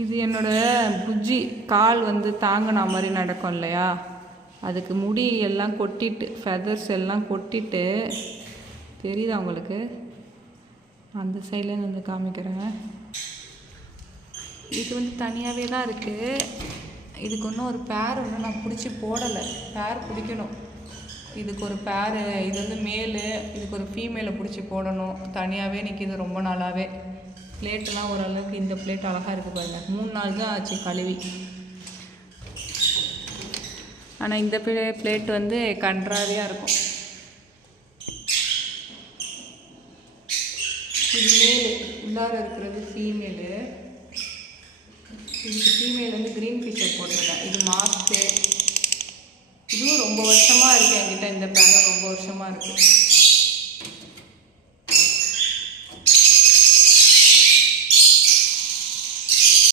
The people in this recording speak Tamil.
இது என்னோட புஜ்ஜி கால் வந்து தாங்கினா மாதிரி நடக்கும் இல்லையா, அதுக்கு முடி எல்லாம் கொட்டிட்டு ஃபெதர்ஸ் எல்லாம் கொட்டிட்டு தெரியுதா உங்களுக்கு? அந்த சைட்லேருந்து வந்து காமிக்கிறேன். இது வந்து தனியாகவே தான் இருக்குது. இதுக்கு இன்னும் ஒரு பேர் ஒன்றும் நான் பிடிச்சி போடலை. பேர் பிடிக்கணும். இதுக்கு ஒரு பேர், இது வந்து மேலு, இதுக்கு ஒரு ஃபீமேலை பிடிச்சி போடணும். தனியாகவே நிற்கிது ரொம்ப நாளாகவே. பிளேட்டெல்லாம் ஓரளவுக்கு இந்த பிளேட் அழகாக இருக்குது பாருங்கள். 3 நாள் தான் ஆச்சு கழுவி. ஆனால் இந்த பிளேட் வந்து கன்றாவியாக இருக்கும். இது மேலு, உள்ளார இருக்கிறது ஃபீமேலு. இதுக்கு ஃபீமேல் வந்து க்ரீன் ஃபிஷர் போட்டிருக்கேன். இது மாஸ்க்கு. இதுவும் ரொம்ப வருஷமாக இருக்குது என்கிட்ட. இந்த பேரும் ரொம்ப வருஷமாக இருக்குது.